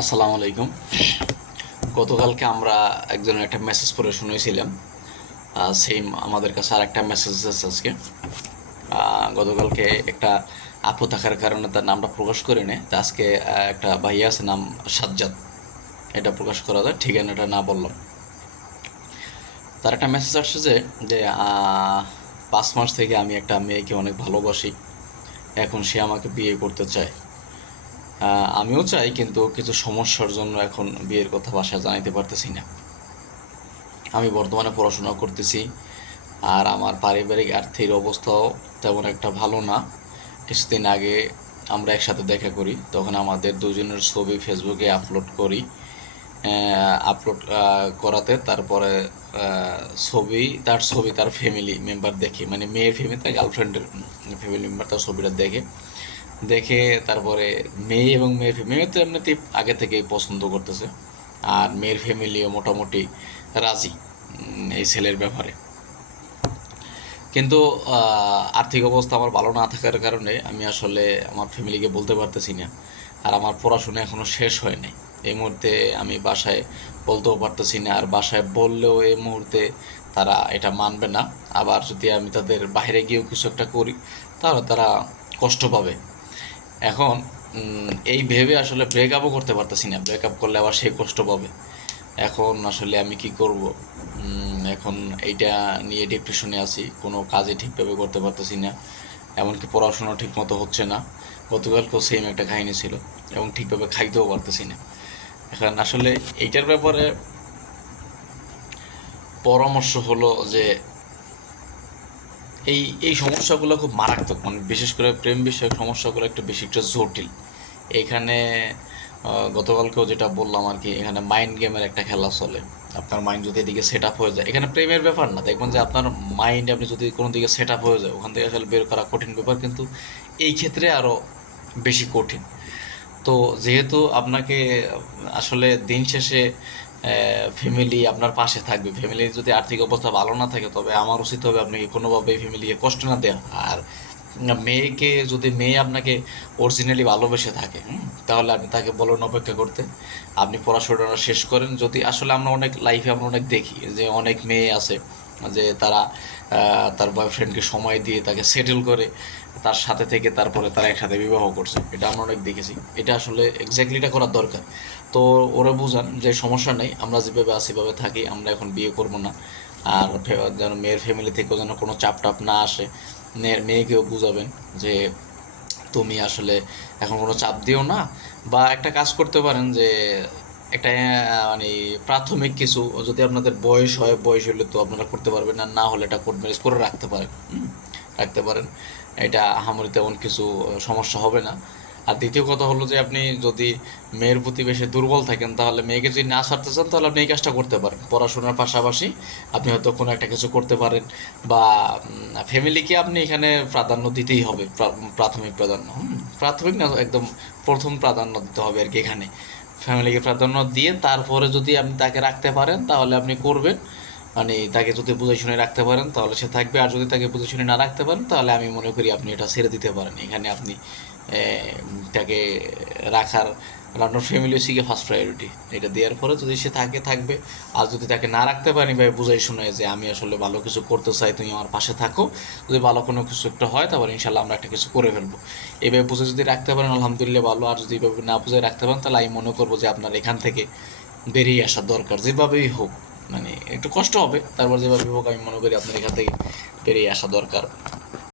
আসসালামু আলাইকুম। গতকালকে আমরা একজনের একটা মেসেজ পড়ে শুনেছিলাম। সেম আমাদের কাছে আর একটা মেসেজ এসেছে আজকে। গতকালকে একটা আপু থাকার কারণে তার নামটা প্রকাশ করে নেয়, তা আজকে একটা ভাইয়া আছে নাম সাজ্জাদ, এটা প্রকাশ করা যায়, ঠিকানাটা না বললাম। তার একটা মেসেজ আসছে যে 5 মাস থেকে আমি একটা মেয়েকে অনেক ভালোবাসি, এখন সে আমাকে বিয়ে করতে চায়। আমিও চাই, কিন্তু কিছু সমস্যার জন্য এখন বিয়ের কথা বাসায় জানাইতে পারতেছি না। আমি বর্তমানে পড়াশোনা করতেছি, আর আমার পারিবারিক আর্থিক অবস্থাও তেমন একটা ভালো না। কিছুদিন আগে আমরা একসাথে দেখা করি, তখন আমাদের দুজনের ছবি ফেসবুকে আপলোড করি। আপলোড করাতে তারপরে ছবি তার ফ্যামিলি মেম্বার দেখে, মানে মেয়ের ফ্যামিলি, তার গার্লফ্রেন্ডের ফ্যামিলি মেম্বার তার ছবিটা দেখে দেখে তারপরে মেয়ে এবং মেয়ে তো এমনিতেই আগে থেকেই পছন্দ করতেছে, আর মেয়ের ফ্যামিলিও মোটামুটি রাজি এই ছেলের ব্যাপারে। কিন্তু আর্থিক অবস্থা আমার ভালো না থাকার কারণে আমি আসলে আমার ফ্যামিলিকে বলতে পারতেছি না, আর আমার পড়াশোনা এখনও শেষ হয় নাই। এই মুহূর্তে আমি বাসায় বলতেও পারতেছি না, আর বাসায় বললেও এই মুহূর্তে তারা এটা মানবে না। আবার যদি আমি তাদের বাইরে গিয়েও কিছু একটা করি, তাহলে তারা কষ্ট পাবে। এখন এই ভেবে আসলে ব্রেকআপও করতে পারতেছি না, ব্রেকআপ করলে আবার সে কষ্ট পাবে। এখন আসলে আমি কি করব? এখন এইটা নিয়ে ডিপ্রেশনে আছি, কোনো কাজে ঠিকভাবে করতে পারতেছি না, এমনকি পড়াশোনা ঠিক মতো হচ্ছে না। গতকালকেও সেম একটা কাহিনী ছিল, এবং ঠিকভাবে খাইতেও পারতেছি না। এখন আসলে এইটার ব্যাপারে পরামর্শ হলো যে এই এই সমস্যাগুলো খুব মারাত্মক, মানে বিশেষ করে প্রেম বিষয়ক সমস্যাগুলো একটু বেশি একটু জটিল। এইখানে গতকালকেও যেটা বললাম আর কি, এখানে মাইন্ড গেমের একটা খেলা চলে। আপনার মাইন্ড যদি এদিকে সেট আপ হয়ে যায়, এখানে প্রেমের ব্যাপার না, দেখবেন যে আপনার মাইন্ড আপনি যদি কোনো দিকে সেট আপ হয়ে যায়, ওখান থেকে আসলে বের করা কঠিন ব্যাপার, কিন্তু এই ক্ষেত্রে আরও বেশি কঠিন। তো যেহেতু আপনাকে আসলে দিন শেষে ফ্যামিলি আপনার পাশে থাকবে, ফ্যামিলির যদি আর্থিক অবস্থা ভালো না থাকে, তবে আমার উচিত হবে আপনাকে কোনোভাবে ফ্যামিলিকে কষ্ট না দেওয়া। আর মেয়েকে, যদি মেয়ে আপনাকে অরিজিনালি ভালোবেসে থাকে, তাহলে আপনি তাকে বলুন অপেক্ষা করতে, আপনি পড়াশোনাটা শেষ করেন। যদি আসলে আমরা অনেক লাইফে আমরা অনেক দেখি যে অনেক মেয়ে আছে যে তারা তার বয়ফ্রেন্ডকে সময় দিয়ে তাকে সেটেল করে, তার সাথে থেকে তারপরে তারা একসাথে বিবাহ করছে, এটা আমরা অনেক দেখেছি। এটা আসলে এক্স্যাক্টলি এটা করার দরকার। তো ওরা বুঝান যে সমস্যা নেই, আমরা যেভাবে আছি সেভাবে থাকি, আমরা এখন বিয়ে করবো না। আর যেন মেয়ের ফ্যামিলি থেকেও যেন কোনো চাপ টাপ না আসে। মেয়েকেও বুঝাবেন যে তুমি আসলে এখন কোনো চাপ দিও না, বা একটা কাজ করতে পারেন যে একটা মানে প্রাথমিক কিছু, যদি আপনাদের বয়স হয়, বয়স হলে তো আপনারা করতে পারবেন, আর না হলে এটা কোর্ট ম্যারেজ করে রাখতে পারেন। রাখতে পারেন, এটা আহামরি তেমন কিছু সমস্যা হবে না। আর দ্বিতীয় কথা হলো যে আপনি যদি মেয়ের প্রতি বেশি দুর্বল থাকেন, তাহলে মেয়েকে যদি না ছাড়তে চান, তাহলে আপনি এই কাজটা করতে পারেন। পড়াশোনার পাশাপাশি আপনি হয়তো কোনো একটা কিছু করতে পারেন, বা ফ্যামিলিকে আপনি এখানে প্রাধান্য দিতেই হবে, প্রাথমিক প্রাধান্য, প্রাথমিক না, একদম প্রথম প্রাধান্য দিতে হবে আর কি এখানে। ফ্যামিলিকে প্রাধান্য দিয়ে তারপরে যদি আপনি তাকে রাখতে পারেন, তাহলে আপনি করবেন। মানে তাকে যদি বুঝে শুনে রাখতে পারেন, তাহলে সে থাকবে, আর যদি তাকে বুঝে শুনে না রাখতে পারেন, তাহলে আমি মনে করি আপনি এটা ছেড়ে দিতে পারেন। এখানে আপনি তাকে রাখার, আপনার ফ্যামিলি হচ্ছে গিয়ে ফার্স্ট প্রায়োরিটি, এটা দেওয়ার পরে যদি সে থাকে থাকবে। আর যদি তাকে না রাখতে পারেন, ভাই বুঝাই শুনে যে আমি আসলে ভালো কিছু করতে চাই, তুমি আমার পাশে থাকো, যদি ভালো কোনো কিছু একটা হয়, তারপর ইনশাল্লাহ আমরা একটা কিছু করে ফেলবো। এইভাবে বুঝে যদি রাখতে পারেন, আলহামদুলিল্লাহ ভালো। আর যদি এইভাবে না বুঝে রাখতে পারেন, তাহলে আমি মনে করবো যে আপনার এখান থেকে বেরিয়ে আসা দরকার, যেভাবেই হোক। মানে একটু কষ্ট হবে, তারপর যেভাবে হোক আমি মনে করি আপনার এখান থেকে বেরিয়ে আসা দরকার।